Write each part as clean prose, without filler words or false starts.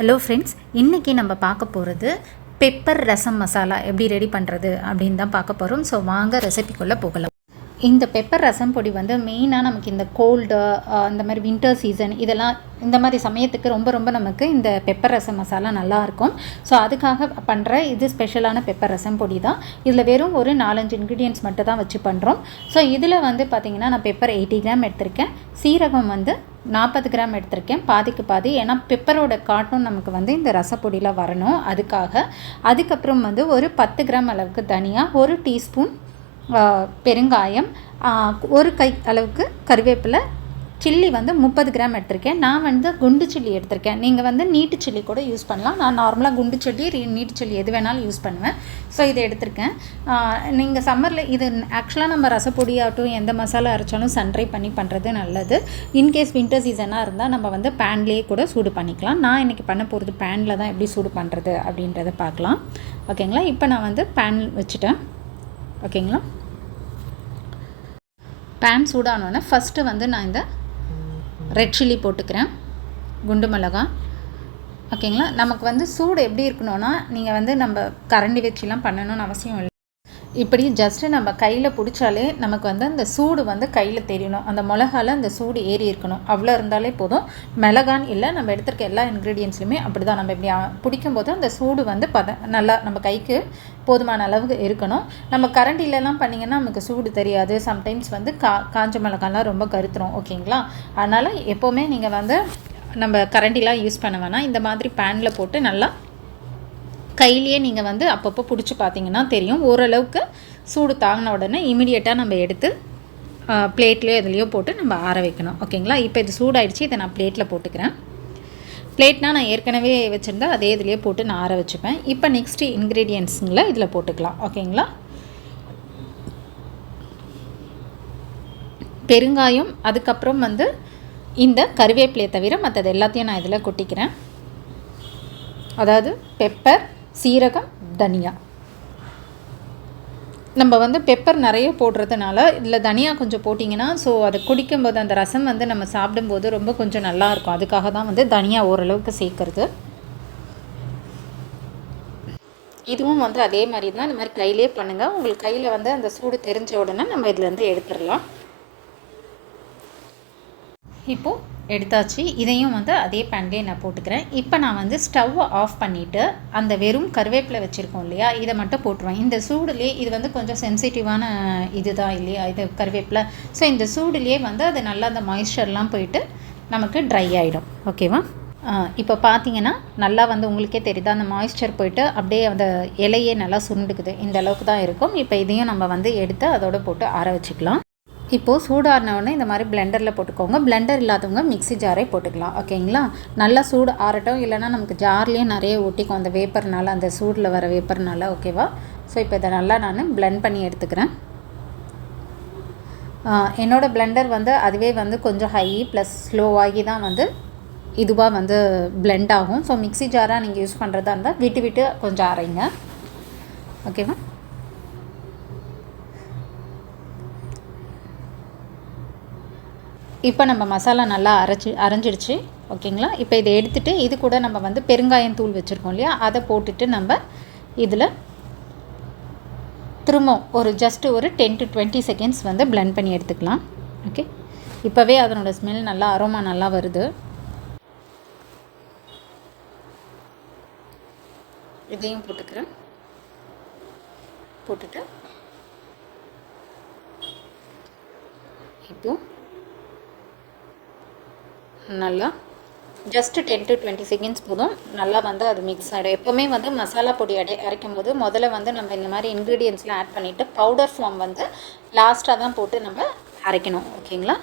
Hello friends, இன்றைக்கி நம்ம பார்க்க போகிறது பெப்பர் ரசம் மசாலா எப்படி ரெடி பண்ணுறது அப்படின்னு தான் பார்க்க போகிறோம். ஸோ வாங்க ரெசிபிக்குள்ளே போகலாம். இந்த பெப்பர் ரசம் பொடி வந்து மெயினாக நமக்கு இந்த கோல்டு, இந்த மாதிரி வின்டர் சீசன், இதெல்லாம் இந்த மாதிரி சமயத்துக்கு ரொம்ப நமக்கு இந்த பெப்பர் ரசம் மசாலா நல்லாயிருக்கும். ஸோ அதுக்காக பண்ணுற இது ஸ்பெஷலான பெப்பர் ரசம் பொடி தான். இதில் வெறும் ஒரு 4-5 இன்க்ரீடியன்ட்ஸ் மட்டும் தான் வச்சு பண்ணுறோம். ஸோ இதில் வந்து பார்த்திங்கன்னா நான் பெப்பர் 80 கிராம் எடுத்திருக்கேன். சீரகம் வந்து 40 கிராம் எடுத்திருக்கேன், பாதிக்கு பாதி. ஏன்னா பெப்பரோட காட்டும் நமக்கு வந்து இந்த ரசப்பொடியில் வரணும், அதுக்காக. அதுக்கப்புறம் வந்து ஒரு 10 கிராம் அளவுக்கு தனியா, 1 டீஸ்பூன் பெருங்காயம், ஒரு கை அளவுக்கு கருவேப்பிலை, சில்லி வந்து 30 கிராம் எடுத்திருக்கேன். நான் வந்து குண்டு சில்லி எடுத்திருக்கேன். நீங்கள் வந்து நீட்டு சில்லி கூட யூஸ் பண்ணலாம். நான் நார்மலாக குண்டு சில்லி, நீட்டு சில்லி எது வேணாலும் யூஸ் பண்ணுவேன். ஸோ இதை எடுத்திருக்கேன். நீங்கள் சம்மரில் இது ஆக்சுவலாக நம்ம ரசப்பொடியாகட்டும் எந்த மசாலா அரைச்சாலும் சன்ட்ரை பண்ணி பண்ணுறது நல்லது. இன்கேஸ் வின்டர் சீசனாக இருந்தால் நம்ம வந்து பேன்லேயே கூட சூடு பண்ணிக்கலாம். நான் இன்றைக்கி பண்ண போகிறது பேனில் தான் எப்படி சூடு பண்ணுறது அப்படின்றத பார்க்கலாம். ஓகேங்களா? இப்போ நான் வந்து பேன் வச்சுட்டேன். ஓகேங்களா? பேன் சூடானோடனே ஃபஸ்ட்டு வந்து நான் இந்த ரெட் சில்லி போட்டுக்கிறேன், குண்டு மிளகா. ஓகேங்களா? நமக்கு வந்து சூடு எப்படி இருக்கணும்னா, நீங்கள் வந்து நம்ம கரண்டி வச்சுலாம் பண்ணணும்னு அவசியம் இல்லை. இப்படி ஜஸ்ட்டு நம்ம கையில் பிடிச்சாலே நமக்கு வந்து அந்த சூடு வந்து கையில் தெரியணும். அந்த மிளகாவில் அந்த சூடு ஏறி இருக்கணும், அவ்வளோ இருந்தாலே போதும். மிளகான் இல்லை, நம்ம எடுத்துருக்க எல்லா இன்க்ரீடியன்ஸ்லையுமே அப்படி தான். நம்ம இப்படி பிடிக்கும்போது அந்த சூடு வந்து நல்லா நம்ம கைக்கு போதுமான அளவுக்கு இருக்கணும். நம்ம கரண்டிலலாம் பண்ணிங்கன்னா நமக்கு சூடு தெரியாது. சம்டைம்ஸ் வந்து காஞ்ச மிளகாலாம் ரொம்ப கருத்துரும். ஓகேங்களா? அதனால் எப்போவுமே நீங்கள் வந்து நம்ம கரண்டிலாம் யூஸ் பண்ண வேணாம். இந்த மாதிரி பேனில் போட்டு நல்லா கையிலேயே நீங்கள் வந்து அப்பப்போ பிடிச்சி பார்த்தீங்கன்னா தெரியும். ஓரளவுக்கு சூடு தாங்கின உடனே இமீடியட்டாக நம்ம எடுத்து பிளேட்லேயோ எதுலேயோ போட்டு நம்ம ஆற வைக்கணும். ஓகேங்களா? இப்போ இது சூடாயிடுச்சு. இதை நான் பிளேட்டில் போட்டுக்கிறேன். பிளேட்னால் நான் ஏற்கனவே வச்சுருந்தா அதே இதுலேயே போட்டு நான் ஆற வச்சுப்பேன். இப்போ நெக்ஸ்ட்டு இன்க்ரீடியன்ட்ஸுங்களை இதில் போட்டுக்கலாம். ஓகேங்களா? பெருங்காயம், அதுக்கப்புறம் வந்து இந்த கருவேப்பிலையை தவிர மற்றது எல்லாத்தையும் நான் இதில் கொட்டிக்கிறேன். அதாவது பெப்பர், சீரகம், தனியா. நம்ம வந்து பெப்பர் நிறைய போடுறதுனால இதில் தனியா கொஞ்சம் போட்டிங்கன்னா, ஸோ அதை குடிக்கும்போது அந்த ரசம் வந்து நம்ம சாப்பிடும்போது ரொம்ப கொஞ்சம் நல்லாயிருக்கும். அதுக்காக தான் வந்து தனியா ஓரளவுக்கு சேர்க்குறது. இதுவும் வந்து அதே மாதிரி தான். இந்த மாதிரி கையிலே பண்ணுங்கள். உங்களுக்கு கையில் வந்து அந்த சூடு தெரிஞ்ச உடனே நம்ம இதுலேருந்து எடுத்துடலாம். இப்போது எடுத்தாச்சு. இதையும் வந்து அதே பேன்லேயே நான் போட்டுக்கிறேன். இப்போ நான் வந்து ஸ்டவ்வை ஆஃப் பண்ணிவிட்டு அந்த வெறும் கருவேப்பிலை வச்சுருக்கோம் இல்லையா, இதை மட்டும் போட்டுருவேன். இந்த சூடுலேயே இது வந்து கொஞ்சம் சென்சிட்டிவான இது தான் இல்லையா, இது கருவேப்பிலை. ஸோ இந்த சூடுலேயே வந்து அது நல்லா அந்த மாய்ஸ்சர்லாம் போயிட்டு நமக்கு ட்ரை ஆகிடும். ஓகேவா? இப்போ பார்த்தீங்கன்னா நல்லா வந்து உங்களுக்கே தெரியுது, அந்த மாய்ஸ்சர் போயிட்டு அப்படியே அந்த இலையே நல்லா சுருண்டுக்குது. இந்த அளவுக்கு தான் இருக்கும். இப்போ இதையும் நம்ம வந்து எடுத்து அதோடு போட்டு ஆற வச்சுக்கலாம். இப்போது சூடாறினவுடனே இந்த மாதிரி பிளெண்டரில் போட்டுக்கோங்க. பிளெண்டர் இல்லாதவங்க மிக்ஸி ஜாரே போட்டுக்கலாம். ஓகேங்களா? நல்லா சூடு ஆறட்டும், இல்லைனா நமக்கு ஜார்லேயே நிறைய ஒட்டிக்கும் அந்த வேப்பர்னால, அந்த சூடில் வர வேப்பர்னால. ஓகேவா? ஸோ இப்போ இதை நல்லா நான் பிளெண்ட் பண்ணி எடுத்துக்கிறேன். என்னோடய பிளெண்டர் வந்து அதுவே வந்து கொஞ்சம் ஹை ப்ளஸ் ஸ்லோவாகி தான் வந்து இதுவாக வந்து பிளெண்ட் ஆகும். ஸோ மிக்ஸி ஜாராக நீங்கள் யூஸ் பண்ணுறதா இருந்தால் விட்டு கொஞ்சம் அரைங்க. ஓகேவா? இப்போ நம்ம மசாலா நல்லா அரைஞ்சிடுச்சு. ஓகேங்களா? இப்போ இதை எடுத்துகிட்டு இது கூட நம்ம வந்து பெருங்காயம் தூள் வச்சுருக்கோம் இல்லையா, அதை போட்டுட்டு நம்ம இதில் திரும்ப ஒரு ஜஸ்ட்டு ஒரு 10 to 20 செகண்ட்ஸ் வந்து பிளெண்ட் பண்ணி எடுத்துக்கலாம். ஓகே? இப்போவே அதனோட ஸ்மெல் நல்லா, அரோமா நல்லா வருது. இதையும் போட்டுக்கிறேன். போட்டுட்டு இப்போ நல்லா ஜஸ்ட்டு 10 to 20 செகண்ட்ஸ் போதும். நல்லா வந்து அது மிக்ஸ் ஆகிடும். எப்போவுமே வந்து மசாலா பொடி அரைக்கும் போது முதல்ல வந்து நம்ம இந்த மாதிரி இன்க்ரீடியன்ட்ஸ்லாம் ஆட் பண்ணிவிட்டு பவுடர் ஃபார்ம் வந்து லாஸ்ட்டாக தான் போட்டு நம்ம அரைக்கணும். ஓகேங்களா?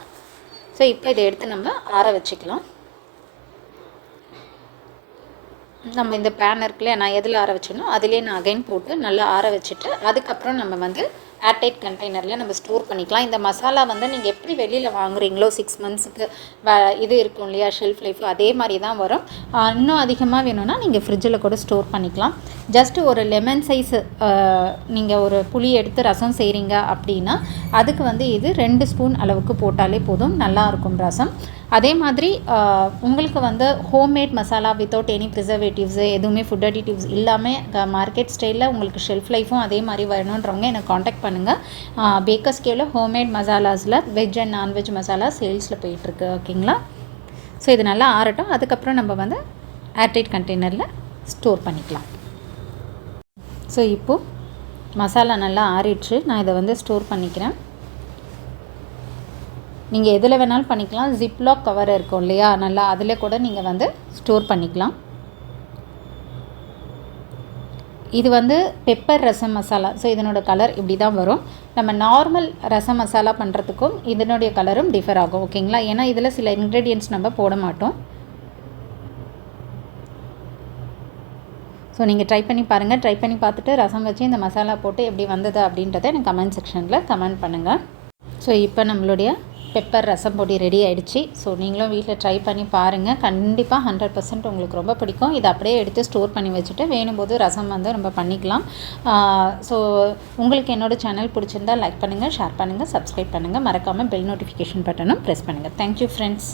ஸோ இப்போ இதை எடுத்து நம்ம ஆற வச்சுக்கலாம். நம்ம இந்த பேன் இருக்குல்லையா, நான் எதில் ஆற வச்சேனோ அதிலே நான் அகைன் போட்டு நல்லா ஆற வச்சுட்டு அதுக்கப்புறம் நம்ம வந்து ஏர்டைட் கண்டெய்னரில் நம்ம ஸ்டோர் பண்ணிக்கலாம். இந்த மசாலா வந்து நீங்கள் எப்படி வெளியில் வாங்குறீங்களோ 6 மந்த்ஸுக்கு இது இருக்கும் இல்லையா, ஷெல்ஃப் லைஃப், அதே மாதிரி தான் வரும். இன்னும் அதிகமாக வேணும்னா நீங்கள் ஃப்ரிட்ஜில் கூட ஸ்டோர் பண்ணிக்கலாம். ஜஸ்ட்டு ஒரு லெமன் சைஸு நீங்கள் ஒரு புளி எடுத்து ரசம் செய்கிறீங்க அப்படின்னா அதுக்கு வந்து இது 2 ஸ்பூன் அளவுக்கு போட்டாலே போதும், நல்லாயிருக்கும் ரசம். அதே மாதிரி உங்களுக்கு வந்து homemade masala without any preservatives எதுவுமே ஃபுட் அடிட்டிவ்ஸ் இல்லாமல் மார்க்கெட் ஸ்டைலில் உங்களுக்கு ஷெல்ஃப் லைஃப்பும் அதே மாதிரி வரணுன்றவங்க எனக்கு காண்டாக்ட் பண்ணுங்கள். பேக்கர்ஸ் கேவில் ஹோம்மேட் மசாலாஸில் வெஜ் அண்ட் நான்வெஜ் மசாலா சேல்ஸில் போயிட்டுருக்கு. ஓகேங்களா? ஸோ இது நல்லா ஆறட்டும். அதுக்கப்புறம் நம்ம வந்து ஏர்டைட் கண்டெய்னரில் ஸ்டோர் பண்ணிக்கலாம். ஸோ இப்போது மசாலா நல்லா ஆறிடுச்சு. நான் இதை வந்து ஸ்டோர் பண்ணிக்கிறேன். நீங்கள் எதில் வேணாலும் பண்ணிக்கலாம். ஜிப்லாக் கவர் இருக்கும் இல்லையா, நல்லா அதில் கூட நீங்கள் வந்து ஸ்டோர் பண்ணிக்கலாம். இது வந்து பெப்பர் ரசம் மசாலா. ஸோ இதனோட கலர் இப்படி தான் வரும். நம்ம நார்மல் ரசம் மசாலா பண்ணுறதுக்கும் இதனுடைய கலரும் டிஃபர் ஆகும். ஓகேங்களா? ஏன்னா இதில் சில இன்க்ரீடியன்ட்ஸ் நம்ம போட மாட்டோம். ஸோ நீங்கள் ட்ரை பண்ணி பாருங்கள். ட்ரை பண்ணி பார்த்துட்டு ரசம் வச்சு இந்த மசாலா போட்டு எப்படி வந்தது அப்படின்றத எனக்கு கமெண்ட் செக்ஷனில் கமெண்ட் பண்ணுங்கள். ஸோ இப்போ நம்மளுடைய பெப்பர் ரசம் பொடி ரெடி ஆகிடுச்சு. ஸோ நீங்களும் வீட்டில் ட்ரை பண்ணி பாருங்கள். கண்டிப்பாக 100% உங்களுக்கு ரொம்ப பிடிக்கும். இதை அப்படியே எடுத்து ஸ்டோர் பண்ணி வச்சுட்டு வேணும்போது ரசம் வந்து நம்ம பண்ணிக்கலாம். ஸோ உங்களுக்கு என்னோடய சேனல் பிடிச்சிருந்தால் லைக் பண்ணுங்கள், ஷேர் பண்ணுங்கள், சப்ஸ்கிரைப் பண்ணுங்கள். மறக்காமல் பெல் நோட்டிஃபிகேஷன் பட்டனும் ப்ரெஸ் பண்ணுங்கள். Thank you friends.